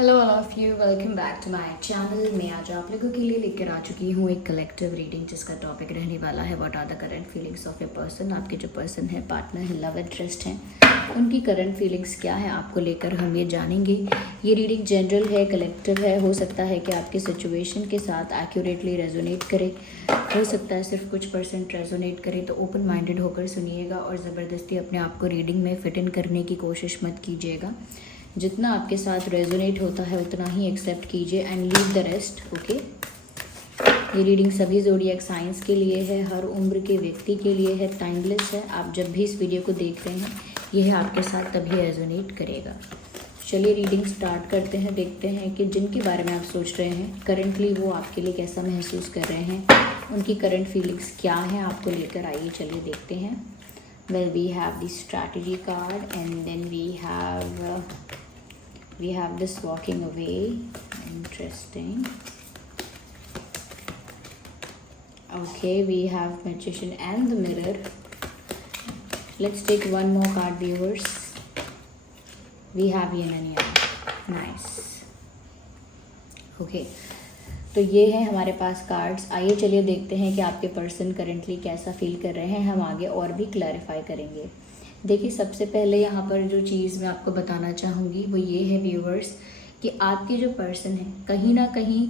Hello all of you, welcome back to my channel. मैं आज आप लोगों के लिए लेकर आ चुकी हूँ एक कलेक्टिव रीडिंग जिसका टॉपिक रहने वाला है what are the current feelings of a person. आपके जो पर्सन है, पार्टनर है, लव इंटरेस्ट हैं, उनकी करंट फीलिंग्स क्या है आपको लेकर हम ये जानेंगे। ये रीडिंग जनरल है, कलेक्टिव है। हो सकता है कि आपकी सिचुएशन के साथ एक्यूरेटली रेजोनेट करे, हो सकता है सिर्फ कुछ % रेजोनेट करे। तो ओपन माइंडेड होकर सुनिएगा और ज़बरदस्ती अपने आप को रीडिंग में फिट इन करने की कोशिश मत कीजिएगा। जितना आपके साथ रेजोनेट होता है उतना ही एक्सेप्ट कीजिए and leave the rest. Okay, ये रीडिंग सभी ज़ोडिएक साइंस के लिए है, हर उम्र के व्यक्ति के लिए है, टाइमलेस है। आप जब भी इस वीडियो को देख रहे हैं यह आपके साथ तभी रेजोनेट करेगा। चलिए रीडिंग स्टार्ट करते हैं। देखते हैं कि जिनके बारे में आप सोच रहे हैं करंटली वो आपके लिए कैसा महसूस कर रहे हैं, उनकी करंट फीलिंग्स क्या हैं आपको लेकर। आइए चलिए देखते हैं। Well, we have the strategy card and then we have this walking away. Interesting. Okay, we have magician and the mirror. Let's take one more card, viewers. We have yin and yang. Nice. Okay. तो ये है हमारे पास cards. आइए चलिए देखते हैं कि आपके पर्सन करंटली कैसा फील कर रहे हैं। हम आगे और भी क्लैरिफाई करेंगे। देखिए, सबसे पहले यहाँ पर जो चीज़ मैं आपको बताना चाहूँगी वो ये है व्यूअर्स कि आपके जो पर्सन है कहीं ना कहीं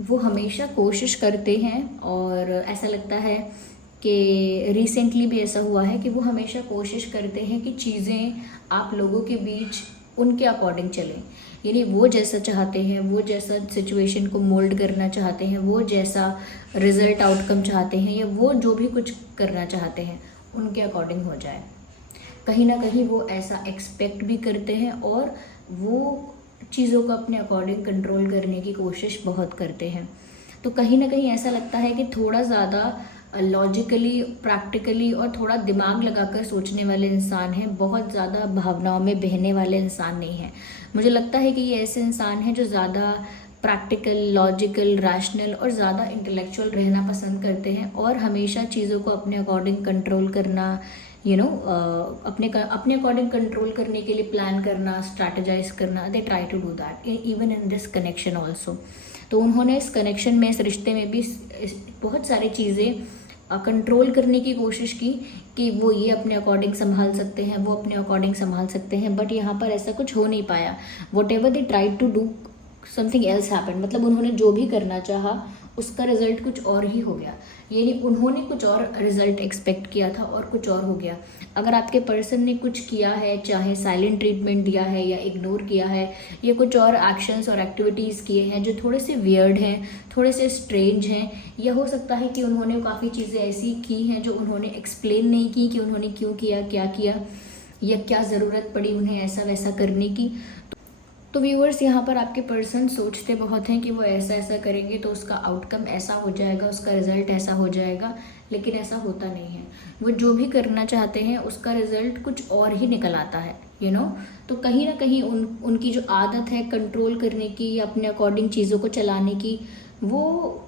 वो हमेशा कोशिश करते हैं और ऐसा लगता है कि रिसेंटली भी ऐसा हुआ है कि वो हमेशा कोशिश करते हैं कि चीज़ें आप लोगों के बीच उनके अकॉर्डिंग चलें। यानी वो जैसा चाहते हैं, वो जैसा सिचुएशन को मोल्ड करना चाहते हैं, वो जैसा रिजल्ट आउटकम चाहते हैं, या वो जो भी कुछ करना चाहते हैं उनके अकॉर्डिंग हो जाए। कहीं ना कहीं वो ऐसा एक्सपेक्ट भी करते हैं और वो चीज़ों को अपने अकॉर्डिंग कंट्रोल करने की कोशिश बहुत करते हैं। तो कहीं ना कहीं ऐसा लगता है कि थोड़ा ज़्यादा लॉजिकली, प्रैक्टिकली और थोड़ा दिमाग लगाकर सोचने वाले इंसान हैं, बहुत ज़्यादा भावनाओं में बहने वाले इंसान नहीं हैं। मुझे लगता है कि ये ऐसे इंसान हैं जो ज़्यादा प्रैक्टिकल, लॉजिकल, रैशनल और ज़्यादा इंटेलेक्चुअल रहना पसंद करते हैं और हमेशा चीज़ों को अपने अकॉर्डिंग कंट्रोल करना, अपने अकॉर्डिंग कंट्रोल करने के लिए प्लान करना, स्ट्रैटेजाइज करना। They try to do that even in this connection also. तो उन्होंने इस कनेक्शन में, इस रिश्ते में भी बहुत सारी चीज़ें कंट्रोल करने की कोशिश की कि वो ये अपने अकॉर्डिंग संभाल सकते हैं, वो अपने अकॉर्डिंग संभाल सकते हैं, बट यहाँ पर ऐसा कुछ हो नहीं पाया। Whatever they try to do something else happen. मतलब उन्होंने जो भी करना चाहा उसका रिजल्ट कुछ और ही हो गया। यानी उन्होंने कुछ और रिजल्ट एक्सपेक्ट किया था और कुछ और हो गया। अगर आपके पर्सन ने कुछ किया है, चाहे साइलेंट ट्रीटमेंट दिया है या इग्नोर किया है या कुछ और एक्शंस और एक्टिविटीज़ किए हैं जो थोड़े से वियर्ड हैं, थोड़े से स्ट्रेंज हैं, या हो सकता है कि उन्होंने काफ़ी चीज़ें ऐसी की हैं जो उन्होंने एक्सप्लेन नहीं की कि उन्होंने क्यों किया, क्या किया, या क्या ज़रूरत पड़ी उन्हें ऐसा वैसा करने की। तो व्यूअर्स, यहाँ पर आपके पर्सन सोचते बहुत हैं कि वो ऐसा ऐसा करेंगे तो उसका आउटकम ऐसा हो जाएगा, उसका रिजल्ट ऐसा हो जाएगा, लेकिन ऐसा होता नहीं है। वो जो भी करना चाहते हैं उसका रिजल्ट कुछ और ही निकल आता है, तो कहीं ना कहीं उनकी जो आदत है कंट्रोल करने की या अपने अकॉर्डिंग चीज़ों को चलाने की, वो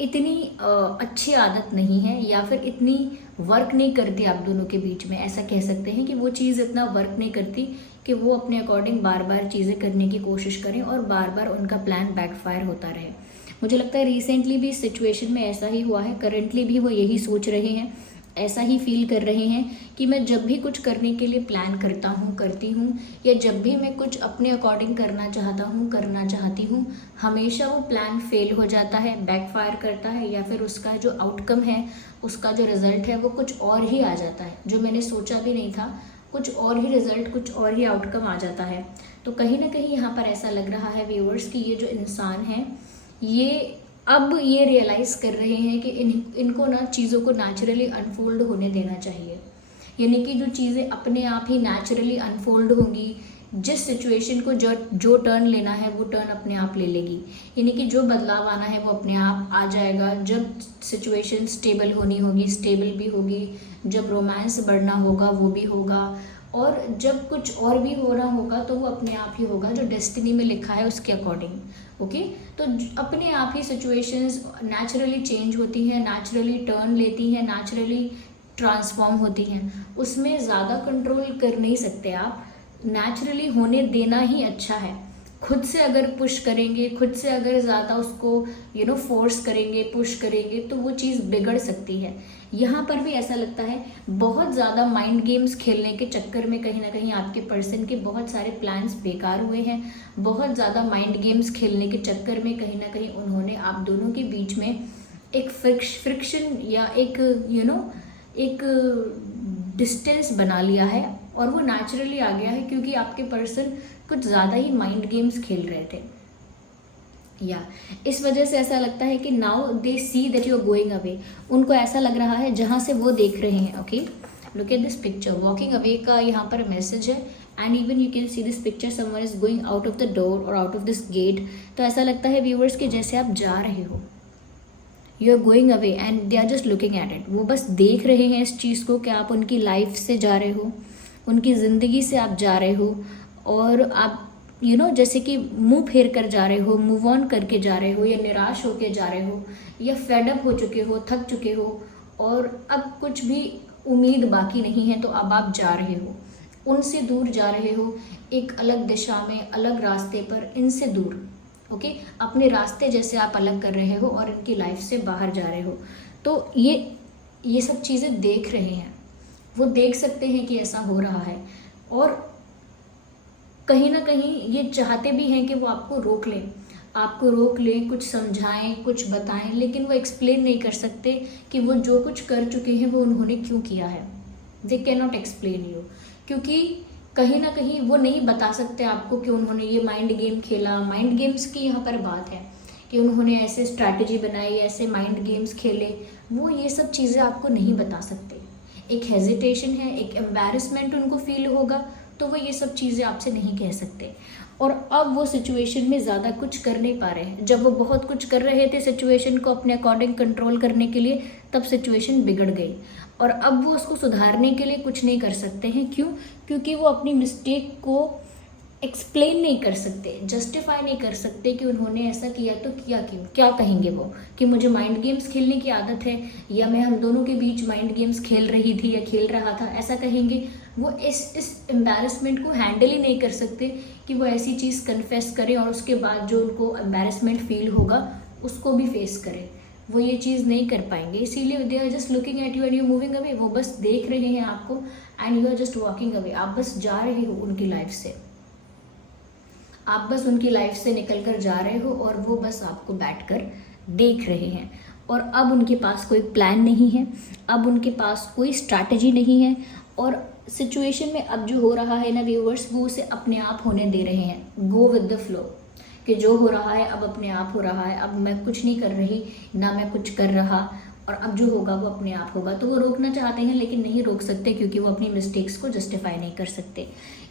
इतनी अच्छी आदत नहीं है, या फिर इतनी वर्क नहीं करती आप दोनों के बीच में। ऐसा कह सकते हैं कि वो चीज़ इतना वर्क नहीं करती कि वो अपने अकॉर्डिंग बार बार चीज़ें करने की कोशिश करें और बार बार उनका प्लान बैकफायर होता रहे। मुझे लगता है रिसेंटली भी इस सिचुएशन में ऐसा ही हुआ है। करंटली भी वो यही सोच रहे हैं, ऐसा ही फील कर रहे हैं कि मैं जब भी कुछ करने के लिए प्लान करता हूँ, करती हूँ, या जब भी मैं कुछ अपने अकॉर्डिंग करना चाहता हूँ, करना चाहती हूँ, हमेशा वो प्लान फेल हो जाता है, बैकफायर करता है, या फिर उसका जो आउटकम है, उसका जो रिजल्ट है वो कुछ और ही आ जाता है। जो मैंने सोचा भी नहीं था, कुछ और ही रिजल्ट, कुछ और ही आउटकम आ जाता है। तो कहीं ना कहीं यहाँ पर ऐसा लग रहा है व्यूअर्स कि ये जो इंसान है ये अब ये रियलाइज़ कर रहे हैं कि इनको ना चीज़ों को नेचुरली अनफोल्ड होने देना चाहिए। यानी कि जो चीज़ें अपने आप ही नेचुरली अनफोल्ड होंगी, जिस सिचुएशन को जो टर्न लेना है वो टर्न अपने आप ले लेगी। यानी कि जो बदलाव आना है वो अपने आप आ जाएगा। जब सिचुएशन स्टेबल होनी होगी, स्टेबल भी होगी। जब रोमांस बढ़ना होगा वो भी होगा, और जब कुछ और भी हो रहा होगा तो वो अपने आप ही होगा, जो डेस्टिनी में लिखा है उसके अकॉर्डिंग। ओके, तो अपने आप ही सिचुएशंस नेचुरली चेंज होती हैं, नेचुरली टर्न लेती हैं, नेचुरली ट्रांसफॉर्म होती हैं। उसमें ज़्यादा कंट्रोल कर नहीं सकते आप, नेचुरली होने देना ही अच्छा है। खुद से अगर पुश करेंगे, खुद से अगर ज़्यादा उसको फोर्स करेंगे, पुश करेंगे, तो वो चीज़ बिगड़ सकती है। यहाँ पर भी ऐसा लगता है बहुत ज़्यादा माइंड गेम्स खेलने के चक्कर में कहीं ना कहीं आपके पर्सन के बहुत सारे प्लान्स बेकार हुए हैं। बहुत ज़्यादा माइंड गेम्स खेलने के चक्कर में कहीं ना कहीं उन्होंने आप दोनों के बीच में एक फ्रिक्शन या एक डिस्टेंस बना लिया है, और वो नेचुरली आ गया है क्योंकि आपके पर्सन कुछ ज़्यादा ही माइंड गेम्स खेल रहे थे। इस वजह से ऐसा लगता है कि now they see that you are going away. उनको ऐसा लग रहा है जहाँ से वो देख रहे हैं। Okay, look at this picture, walking away का यहाँ पर मैसेज है। And even you can see this picture, someone is going out of the door और आउट ऑफ दिस गेट। तो ऐसा लगता है व्यूअर्स कि जैसे आप जा रहे हो, you are going away and they are just looking at it. वो बस देख रहे हैं इस चीज़ को कि आप उनकी लाइफ से जा रहे हो, उनकी ज़िंदगी से आप जा रहे हो, और आप जैसे कि मुंह फेर कर जा रहे हो, मूव ऑन करके जा रहे हो, या निराश होके जा रहे हो, या फेड अप हो चुके हो, थक चुके हो, और अब कुछ भी उम्मीद बाकी नहीं है, तो अब आप जा रहे हो, उनसे दूर जा रहे हो, एक अलग दिशा में, अलग रास्ते पर, इनसे दूर। ओके, अपने रास्ते जैसे आप अलग कर रहे हो और इनकी लाइफ से बाहर जा रहे हो। तो ये सब चीज़ें देख रहे हैं, वो देख सकते हैं कि ऐसा हो रहा है, और कहीं ना कहीं ये चाहते भी हैं कि वो आपको रोक लें, कुछ समझाएं, कुछ बताएं, लेकिन वो एक्सप्लेन नहीं कर सकते कि वो जो कुछ कर चुके हैं वो उन्होंने क्यों किया है। They can not explain you, क्योंकि कहीं ना कहीं वो नहीं बता सकते आपको कि उन्होंने ये माइंड गेम खेला। माइंड गेम्स की यहाँ पर बात है कि उन्होंने ऐसे स्ट्रैटेजी बनाई, ऐसे माइंड गेम्स खेले, वो ये सब चीज़ें आपको नहीं बता सकते। एक हेजिटेशन है, एक एम्बैरेसमेंट उनको फील होगा, तो वो ये सब चीज़ें आपसे नहीं कह सकते। और अब वो सिचुएशन में ज़्यादा कुछ कर नहीं पा रहे हैं। जब वो बहुत कुछ कर रहे थे सिचुएशन को अपने अकॉर्डिंग कंट्रोल करने के लिए, तब सिचुएशन बिगड़ गई, और अब वो उसको सुधारने के लिए कुछ नहीं कर सकते हैं। क्यों? क्योंकि वो अपनी मिस्टेक को एक्सप्लेन नहीं कर सकते, जस्टिफाई नहीं कर सकते कि उन्होंने ऐसा किया तो किया क्यों। क्या कहेंगे वो कि मुझे माइंड गेम्स खेलने की आदत है, या मैं हम दोनों के बीच माइंड गेम्स खेल रही थी या खेल रहा था, ऐसा कहेंगे। वो इस एम्बैरेसमेंट को हैंडल ही नहीं कर सकते कि वो ऐसी चीज़ कन्फेस करें और उसके बाद जो उनको एम्बैरेसमेंट फील होगा उसको भी फेस करें। वो ये चीज़ नहीं कर पाएंगे, इसीलिए they are just looking at you and you moving away. वो बस देख रहे हैं आपको and you are just walking away. आप बस जा रहे हो उनकी लाइफ से, आप बस उनकी लाइफ से निकल कर जा रहे हो, और वो बस आपको बैठकर देख रहे हैं। और अब उनके पास कोई प्लान नहीं है, अब उनके पास कोई स्ट्रैटेजी नहीं है, और सिचुएशन में अब जो हो रहा है ना व्यूअर्स, वो उसे अपने आप होने दे रहे हैं। गो विद द फ्लो, कि जो हो रहा है अब अपने आप हो रहा है, अब मैं कुछ नहीं कर रही, ना मैं कुछ कर रहा, और अब जो होगा वो अपने आप होगा। तो वो रोकना चाहते हैं लेकिन नहीं रोक सकते, क्योंकि वो अपनी मिस्टेक्स को जस्टिफाई नहीं कर सकते।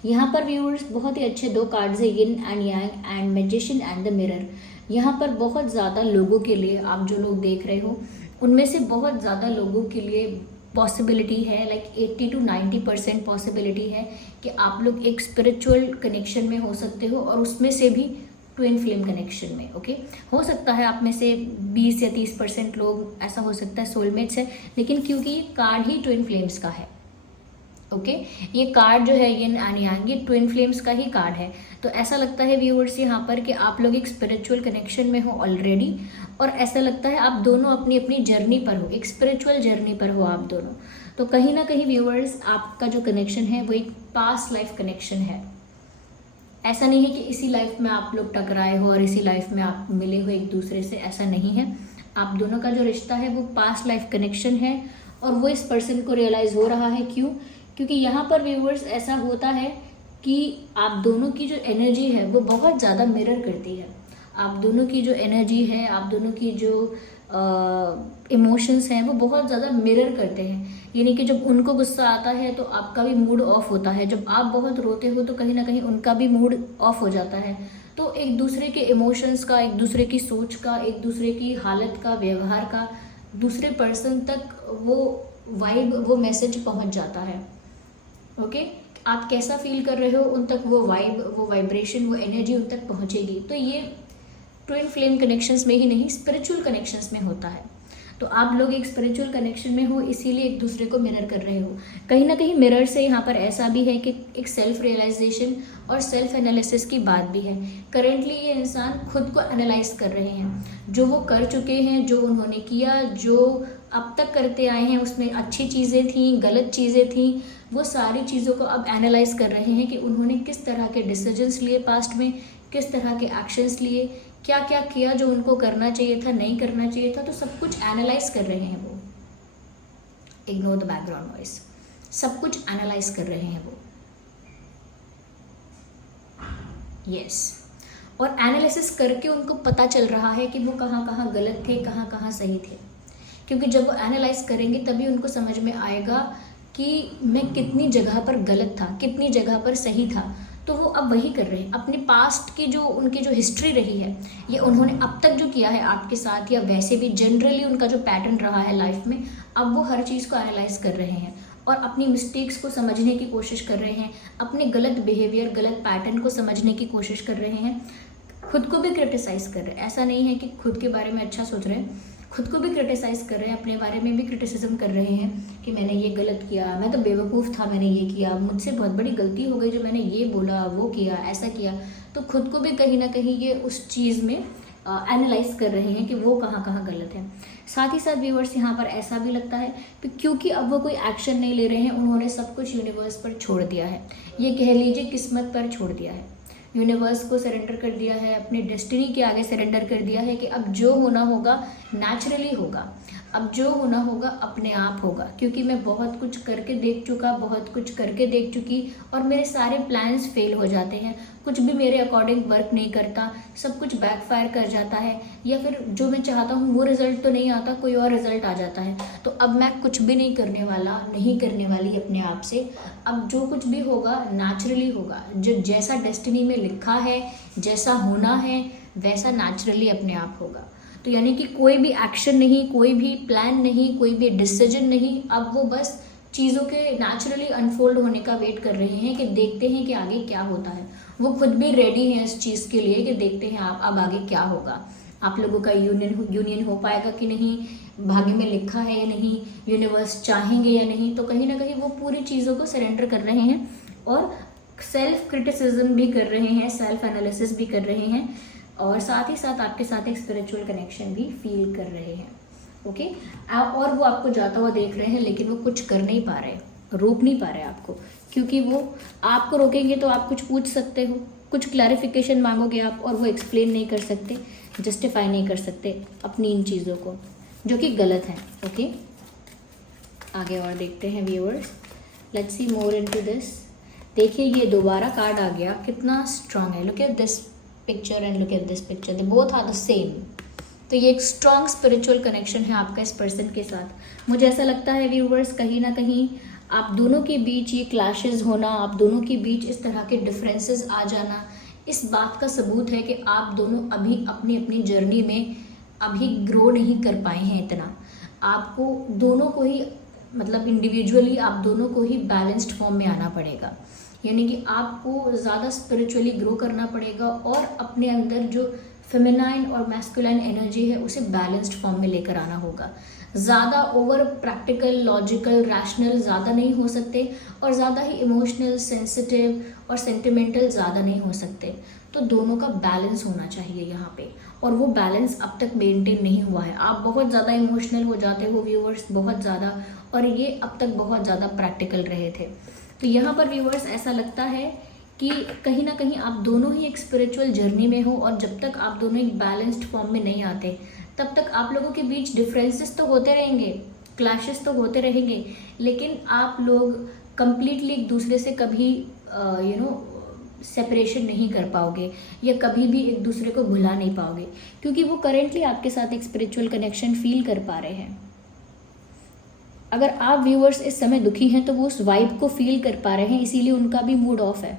यहाँ पर व्यूअर्स बहुत ही अच्छे 2 कार्ड्स है, yin and yang and magician and the mirror. यहाँ पर बहुत ज़्यादा लोगों के लिए, आप जो लोग देख रहे हो उनमें से बहुत ज़्यादा लोगों के लिए पॉसिबिलिटी है, लाइक 80 to 90% पॉसिबिलिटी है कि आप लोग एक स्पिरिचुअल कनेक्शन में हो सकते हो, और उसमें से भी ट्विन फ्लेम कनेक्शन में। ओके, हो सकता है आप में से 20 या 30% लोग ऐसा हो सकता है सोलमेट्स है, लेकिन क्योंकि ये कार्ड ही ट्विन फ्लेम्स का है। ओके, ये कार्ड जो है यिन एंड यांग, ये ट्विन फ्लेम्स का ही कार्ड है। तो ऐसा लगता है व्यूअर्स यहाँ पर कि आप लोग एक स्पिरिचुअल कनेक्शन में हो ऑलरेडी, और ऐसा लगता है आप दोनों अपनी अपनी जर्नी पर हो, एक स्पिरिचुअल जर्नी पर हो आप दोनों। तो कहीं ना कहीं व्यूअर्स आपका जो कनेक्शन है वो एक पास्ट लाइफ कनेक्शन है। ऐसा नहीं है कि इसी लाइफ में आप लोग टकराए हो और इसी लाइफ में आप मिले हो एक दूसरे से, ऐसा नहीं है। आप दोनों का जो रिश्ता है वो पास्ट लाइफ कनेक्शन है, और वो इस पर्सन को रियलाइज़ हो रहा है। क्यों? क्योंकि यहाँ पर व्यूअर्स ऐसा होता है कि आप दोनों की जो एनर्जी है वो बहुत ज़्यादा मिरर करती है। आप दोनों की जो एनर्जी है, आप दोनों की जो इमोशंस हैं वो बहुत ज़्यादा मिरर करते हैं। यानी कि जब उनको गुस्सा आता है तो आपका भी मूड ऑफ होता है, जब आप बहुत रोते हो तो कहीं ना कहीं उनका भी मूड ऑफ हो जाता है। तो एक दूसरे के इमोशंस का, एक दूसरे की सोच का, एक दूसरे की हालत का, व्यवहार का दूसरे पर्सन तक वो वाइब, वो मैसेज पहुंच जाता है। ओके, आप कैसा फील कर रहे हो उन तक वो वाइब, वो वाइब्रेशन, वो एनर्जी उन तक पहुंचेगी। तो ये ट्विन फ्लेम कनेक्शंस में ही नहीं, स्पिरिचुअल कनेक्शंस में होता है। तो आप लोग एक स्पिरिचुअल कनेक्शन में हो, इसीलिए एक दूसरे को मिरर कर रहे हो। कहीं ना कहीं मिरर से यहाँ पर ऐसा भी है कि एक सेल्फ रियलाइजेशन और सेल्फ एनालिसिस की बात भी है। करेंटली ये इंसान खुद को एनालाइज कर रहे हैं, जो वो कर चुके हैं, जो उन्होंने किया, जो अब तक करते आए हैं, उसमें अच्छी चीज़ें थी, गलत चीज़ें थी, वो सारी चीज़ों को अब एनालाइज कर रहे हैं कि उन्होंने किस तरह के डिसीजंस लिए पास्ट में, किस तरह के एक्शंस लिए, क्या क्या किया जो उनको करना चाहिए था, नहीं करना चाहिए था। तो सब कुछ एनालाइज कर रहे हैं वो। Ignore the background voice. सब कुछ एनालाइज कर रहे हैं वो। यस और एनालिसिस करके उनको पता चल रहा है कि वो कहाँ कहाँ गलत थे, कहाँ कहाँ सही थे। क्योंकि जब वो एनालाइज करेंगे तभी उनको समझ में आएगा कि मैं कितनी जगह पर गलत था, कितनी जगह पर सही था। तो वो अब वही कर रहे हैं। अपने पास्ट की जो उनकी जो हिस्ट्री रही है, ये उन्होंने अब तक जो किया है आपके साथ, या वैसे भी जनरली उनका जो पैटर्न रहा है लाइफ में, अब वो हर चीज़ को एनालाइज कर रहे हैं और अपनी मिस्टेक्स को समझने की कोशिश कर रहे हैं, अपने गलत बिहेवियर, गलत पैटर्न को समझने की कोशिश कर रहे हैं, खुद को भी क्रिटिसाइज कर रहे हैं। ऐसा नहीं है कि खुद के बारे में अच्छा सोच रहे हैं, खुद को भी क्रिटिसाइज कर रहे हैं, अपने बारे में भी क्रिटिसिज्म कर रहे हैं कि मैंने ये गलत किया, मैं तो बेवकूफ़ था, मैंने ये किया, मुझसे बहुत बड़ी गलती हो गई जो मैंने ये बोला, वो किया, ऐसा किया। तो खुद को भी कहीं ना कहीं ये उस चीज़ में एनालाइज कर रहे हैं कि वो कहाँ कहाँ गलत है। साथ ही साथ व्यूअर्स यहाँ पर ऐसा भी लगता है कि क्योंकि अब वो कोई एक्शन नहीं ले रहे हैं, उन्होंने सब कुछ यूनिवर्स पर छोड़ दिया है, ये कह लीजिए किस्मत पर छोड़ दिया है, यूनिवर्स को सरेंडर कर दिया है, अपने डेस्टिनी के आगे सरेंडर कर दिया है कि अब जो होना होगा नेचुरली होगा, अब जो होना होगा अपने आप होगा। क्योंकि मैं बहुत कुछ करके देख चुका, बहुत कुछ करके देख चुकी, और मेरे सारे प्लान्स फेल हो जाते हैं, कुछ भी मेरे अकॉर्डिंग वर्क नहीं करता, सब कुछ बैकफायर कर जाता है, या फिर जो मैं चाहता हूँ वो रिजल्ट तो नहीं आता, कोई और रिजल्ट आ जाता है। तो अब मैं कुछ भी नहीं करने वाला, नहीं करने वाली अपने आप से। अब जो कुछ भी होगा नेचुरली होगा, जो जैसा डेस्टिनी में लिखा है, जैसा होना है, वैसा नेचुरली अपने आप होगा। तो यानी कि कोई भी एक्शन नहीं, कोई भी प्लान नहीं, कोई भी डिसीजन नहीं, अब वो बस चीज़ों के नेचुरली अनफोल्ड होने का वेट कर रहे हैं कि देखते हैं कि आगे क्या होता है। वो खुद भी रेडी हैं इस चीज़ के लिए कि देखते हैं आप अब आगे क्या होगा, आप लोगों का यूनियन हो पाएगा कि नहीं, भाग्य में लिखा है या नहीं, यूनिवर्स चाहेंगे या नहीं। तो कहीं ना कहीं वो पूरी चीज़ों को सरेंडर कर रहे हैं और सेल्फ क्रिटिसिज्म भी कर रहे हैं, सेल्फ एनालिसिस भी कर रहे हैं, और साथ ही साथ आपके साथ एक स्पिरिचुअल कनेक्शन भी फील कर रहे हैं। ओके और वो आपको जाता हुआ देख रहे हैं, लेकिन वो कुछ कर नहीं पा रहे, रोक नहीं पा रहे आपको, क्योंकि वो आपको रोकेंगे तो आप कुछ पूछ सकते हो, कुछ क्लैरिफिकेशन मांगोगे आप, और वो एक्सप्लेन नहीं कर सकते, जस्टिफाई नहीं कर सकते अपनी इन चीज़ों को, जो कि गलत है। ओके आगे और देखते हैं viewers, let's see more into this. देखिए ये दोबारा कार्ड आ गया, कितना स्ट्रांग है। Look at this picture and look at this picture, they both are the same. तो ये एक स्ट्रॉन्ग स्पिरिचुअल कनेक्शन है आपका इस पर्सन के साथ। मुझे ऐसा लगता है व्यूवर्स, कहीं ना कहीं आप दोनों के बीच ये क्लैशेस होना, आप दोनों के बीच इस तरह के डिफरेंसेस आ जाना, इस बात का सबूत है कि आप दोनों अभी अपनी अपनी जर्नी में अभी ग्रो नहीं कर पाए हैं इतना। आपको दोनों को ही मतलब इंडिविजुअली आप दोनों को ही बैलेंस्ड फॉर्म में आना पड़ेगा, यानी कि आपको ज़्यादा स्पिरिचुअली ग्रो करना पड़ेगा और अपने अंदर जो फेमिनाइन और मैस्कुलाइन एनर्जी है उसे बैलेंस्ड फॉर्म में लेकर आना होगा। ज़्यादा ओवर प्रैक्टिकल, लॉजिकल, रैशनल ज़्यादा नहीं हो सकते, और ज़्यादा ही इमोशनल, सेंसिटिव और सेंटिमेंटल ज़्यादा नहीं हो सकते। तो दोनों का बैलेंस होना चाहिए यहाँ पे, और वो बैलेंस अब तक मेंटेन नहीं हुआ है। आप बहुत ज़्यादा इमोशनल हो जाते हो व्यूअर्स, बहुत ज़्यादा, और ये अब तक बहुत ज़्यादा प्रैक्टिकल रहे थे। तो यहाँ पर व्यूअर्स ऐसा लगता है कि कहीं ना कहीं आप दोनों ही एक स्पिरिचुअल जर्नी में हो, और जब तक आप दोनों एक बैलेंस्ड फॉर्म में नहीं आते तब तक आप लोगों के बीच डिफरेंसेस तो होते रहेंगे, क्लैशेस तो होते रहेंगे, लेकिन आप लोग कंप्लीटली एक दूसरे से कभी सेपरेशन नहीं कर पाओगे, या कभी भी एक दूसरे को भुला नहीं पाओगे, क्योंकि वो करेंटली आपके साथ एक स्पिरिचुअल कनेक्शन फील कर पा रहे हैं। अगर आप व्यूअर्स इस समय दुखी हैं तो वो उस वाइब को फील कर पा रहे हैं, इसीलिए उनका भी मूड ऑफ है।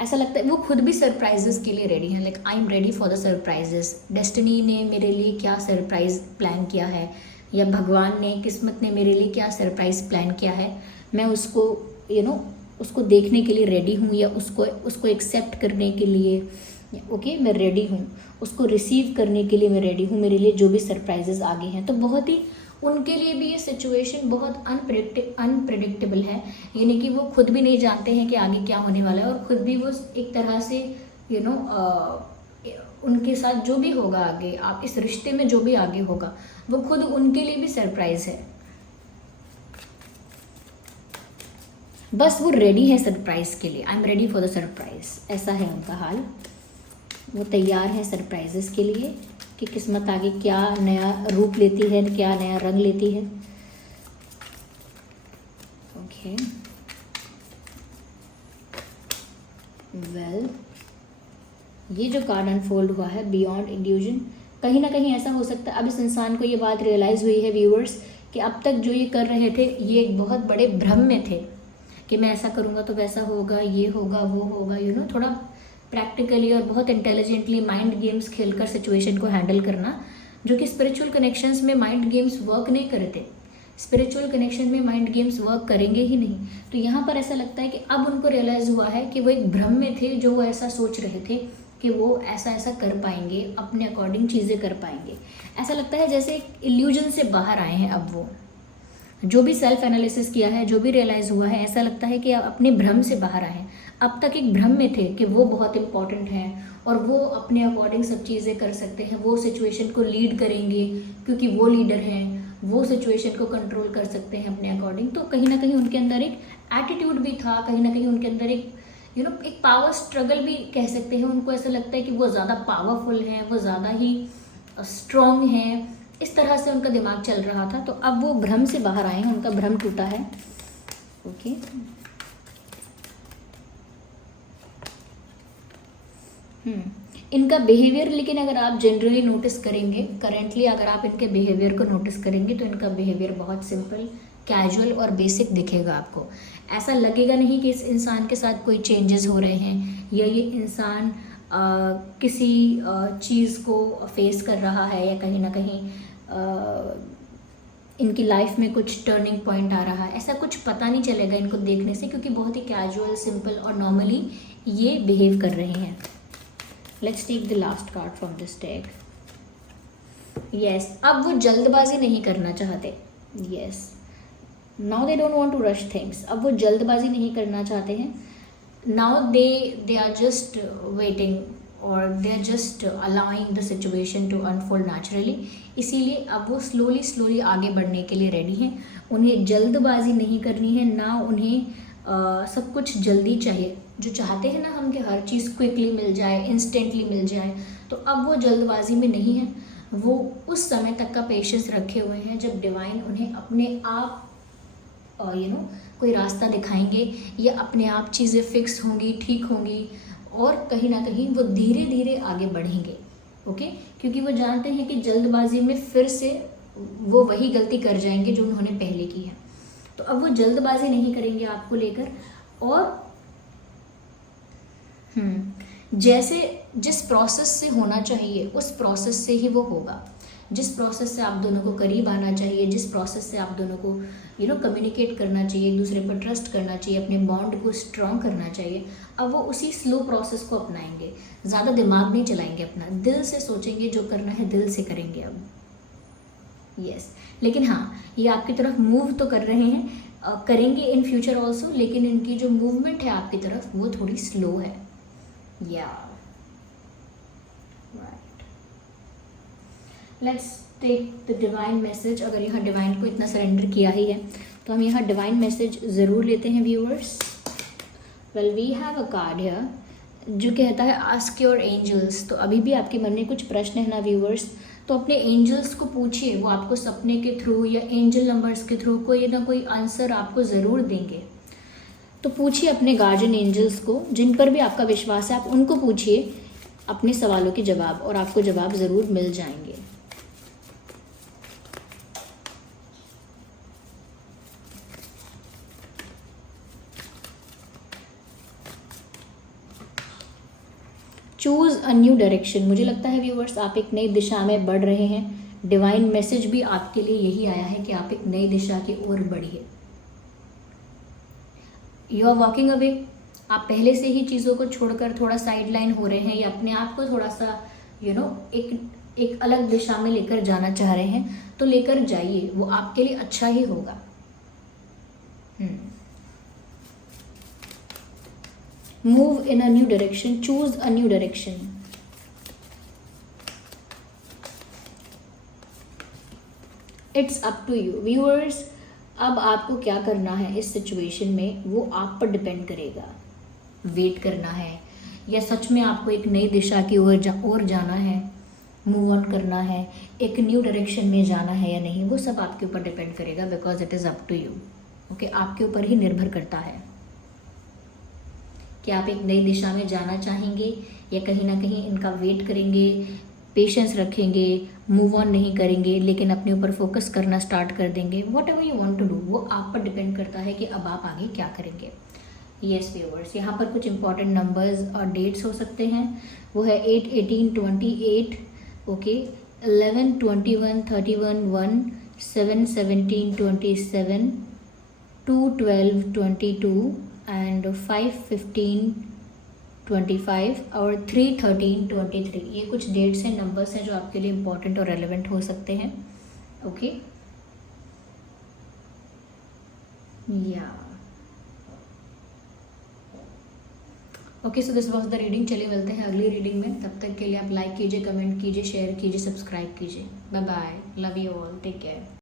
ऐसा लगता है वो खुद भी सरप्राइजेस के लिए रेडी हैं, like I am ready for the surprises. Destiny ने मेरे लिए क्या सरप्राइज प्लान किया है, या भगवान ने, किस्मत ने मेरे लिए क्या सरप्राइज प्लान किया है, मैं उसको उसको देखने के लिए रेडी हूँ, या उसको एक्सेप्ट करने के लिए ओके, मैं रेडी हूँ, उसको रिसीव करने के लिए मैं रेडी हूँ, मेरे लिए जो भी सरप्राइजेस आगे हैं। तो बहुत ही उनके लिए भी ये सिचुएशन बहुत अनप्रिडिक्टेबल है, यानी कि वो खुद भी नहीं जानते हैं कि आगे क्या होने वाला है, और खुद भी वो एक तरह से उनके साथ जो भी होगा आगे, आप इस रिश्ते में जो भी आगे होगा, वो खुद उनके लिए भी सरप्राइज है। बस वो रेडी है सरप्राइज के लिए, I am ready for the surprise, ऐसा है उनका हाल। वो तैयार है सरप्राइजेस के लिए कि किस्मत आगे क्या नया रूप लेती है, क्या नया रंग लेती है। ओके, वेल, ये जो कार्ड अनफोल्ड हुआ है बियॉन्ड इल्यूजन, कहीं ना कहीं ऐसा हो सकता है अब इस इंसान को ये बात रियलाइज़ हुई है व्यूअर्स कि अब तक जो ये कर रहे थे ये एक बहुत बड़े भ्रम में थे कि मैं ऐसा करूँगा तो वैसा होगा, ये होगा, वो होगा, थोड़ा प्रैक्टिकली और बहुत इंटेलिजेंटली माइंड गेम्स खेलकर सिचुएशन को हैंडल करना, जो कि स्पिरिचुअल कनेक्शंस में माइंड गेम्स वर्क नहीं करते। स्पिरिचुअल कनेक्शन में माइंड गेम्स वर्क करेंगे ही नहीं। तो यहाँ पर ऐसा लगता है कि अब उनको रियलाइज़ हुआ है कि वो एक भ्रम में थे, जो वो ऐसा सोच रहे थे कि वो ऐसा ऐसा कर पाएंगे, अपने अकॉर्डिंग चीज़ें कर पाएंगे। ऐसा लगता है जैसे एक इल्यूजन से बाहर आए हैं अब वो, जो भी सेल्फ एनालिसिस किया है, जो भी रियलाइज़ हुआ है, ऐसा लगता है कि अपने भ्रम से बाहर आए हैं। अब तक एक भ्रम में थे कि वो बहुत इंपॉर्टेंट हैं और वो अपने अकॉर्डिंग सब चीज़ें कर सकते हैं, वो सिचुएशन को लीड करेंगे क्योंकि वो लीडर हैं, वो सिचुएशन को कंट्रोल कर सकते हैं अपने अकॉर्डिंग। तो कहीं ना कहीं उनके अंदर एक एटीट्यूड भी था, कहीं ना कहीं उनके अंदर एक एक पावर स्ट्रगल भी कह सकते हैं। उनको ऐसा लगता है कि वो ज़्यादा पावरफुल हैं, वो ज़्यादा ही स्ट्रॉन्ग हैं, इस तरह से उनका दिमाग चल रहा था। तो अब वो भ्रम से बाहर आए हैं, उनका भ्रम टूटा है। ओके, इनका बिहेवियर, लेकिन अगर आप जनरली नोटिस करेंगे, करेंटली अगर आप इनके बिहेवियर को नोटिस करेंगे तो इनका बिहेवियर बहुत सिंपल, कैजुअल और बेसिक दिखेगा आपको। ऐसा लगेगा नहीं कि इस इंसान के साथ कोई चेंजेस हो रहे हैं या ये इंसान किसी चीज़ को फेस कर रहा है या कहीं ना कहीं इनकी लाइफ में कुछ टर्निंग पॉइंट आ रहा है, ऐसा कुछ पता नहीं चलेगा इनको देखने से, क्योंकि बहुत ही कैजुअल, सिंपल और नॉर्मली ये बिहेव कर रहे हैं। Let's take the last card from this deck. Yes, अब वो जल्दबाजी नहीं करना चाहते। Yes, now they don't want to rush things. अब वो जल्दबाजी नहीं करना चाहते हैं। Now they are just waiting और they are just allowing the situation to unfold naturally. इसीलिए अब वो स्लोली आगे बढ़ने के लिए रेडी हैं। उन्हें जल्दबाजी नहीं करनी है, ना उन्हें सब कुछ जल्दी चाहिए। जो चाहते हैं ना हम कि हर चीज़ क्विकली मिल जाए, इंस्टेंटली मिल जाए, तो अब वो जल्दबाजी में नहीं है। वो उस समय तक का पेशेंस रखे हुए हैं जब डिवाइन उन्हें अपने आप कोई रास्ता दिखाएंगे या अपने आप चीज़ें फिक्स होंगी, ठीक होंगी और कहीं ना कहीं वो धीरे धीरे आगे बढ़ेंगे। ओके, क्योंकि वो जानते हैं कि जल्दबाजी में फिर से वो वही गलती कर जाएंगे जो उन्होंने पहले की है। तो अब वो जल्दबाजी नहीं करेंगे आपको लेकर, और जैसे जिस प्रोसेस से होना चाहिए उस प्रोसेस से ही वो होगा। जिस प्रोसेस से आप दोनों को करीब आना चाहिए, जिस प्रोसेस से आप दोनों को कम्युनिकेट करना चाहिए, एक दूसरे पर ट्रस्ट करना चाहिए, अपने बॉन्ड को स्ट्रॉन्ग करना चाहिए, अब वो उसी स्लो प्रोसेस को अपनाएंगे। ज़्यादा दिमाग नहीं चलाएंगे, अपना दिल से सोचेंगे, जो करना है दिल से करेंगे अब। यस, लेकिन हाँ, ये आपकी तरफ मूव तो कर रहे हैं, करेंगे इन फ्यूचर ऑल्सो, लेकिन इनकी जो मूवमेंट है आपकी तरफ वो थोड़ी स्लो है। Right, let's take the divine message. अगर यहाँ डिवाइन को इतना सरेंडर किया ही है तो हम यहाँ डिवाइन मैसेज ज़रूर लेते हैं viewers. Well, we have a card here जो कहता है आस्क योर एंजल्स। तो अभी भी आपके मन में कुछ प्रश्न है ना व्यूअर्स, तो अपने एंजल्स को पूछिए, वो आपको सपने के थ्रू या एंजल नंबर्स के थ्रू कोई ना कोई आंसर आपको ज़रूर देंगे। तो पूछिए अपने गार्जियन एंजल्स को, जिन पर भी आपका विश्वास है, आप उनको पूछिए अपने सवालों के जवाब, और आपको जवाब ज़रूर मिल जाएंगे। चूज़ अ न्यू डायरेक्शन। मुझे लगता है व्यूवर्स आप एक नई दिशा में बढ़ रहे हैं। डिवाइन मैसेज भी आपके लिए यही आया है कि आप एक नई दिशा की ओर बढ़िए। यू आर वॉकिंग अवे आप पहले से ही चीज़ों को छोड़कर थोड़ा साइडलाइन हो रहे हैं या अपने आप को थोड़ा सा एक अलग दिशा में लेकर जाना चाह रहे हैं, तो लेकर जाइए, वो आपके लिए अच्छा ही होगा। Move in a new direction, choose a new direction. It's up to you viewers. अब आपको क्या करना है इस सिचुएशन में, वो आप पर डिपेंड करेगा। वेट करना है या सच में आपको एक नई दिशा की ओर जाना है, मूव ऑन करना है, एक न्यू डायरेक्शन में जाना है या नहीं, वो सब आपके ऊपर डिपेंड करेगा, because it is up to you. Okay, आपके ऊपर ही निर्भर करता है कि आप एक नई दिशा में जाना चाहेंगे या कहीं ना कहीं इनका वेट करेंगे, पेशेंस रखेंगे, मूव ऑन नहीं करेंगे, लेकिन अपने ऊपर फोकस करना स्टार्ट कर देंगे। Whatever you want to do, वो आप पर डिपेंड करता है कि अब आप आगे क्या करेंगे। यस व्यूअर्स, यहाँ पर कुछ इंपॉर्टेंट नंबर्स और डेट्स हो सकते हैं, वो है 8, 18, 28, ओके, 11, 21, 31, 1, 7, 17, 27, 2, 12, 22 एंड 5, 15, 25 और 3, 13, 23। ये कुछ डेट्स हैं, नंबर्स हैं जो आपके लिए इंपॉर्टेंट और रेलेवेंट हो सकते हैं। ओके, या okay, so this was the reading. चलिए मिलते हैं अगली रीडिंग में, तब तक के लिए आप लाइक कीजिए, कमेंट कीजिए, शेयर कीजिए, सब्सक्राइब कीजिए। Bye bye, love you all, take care.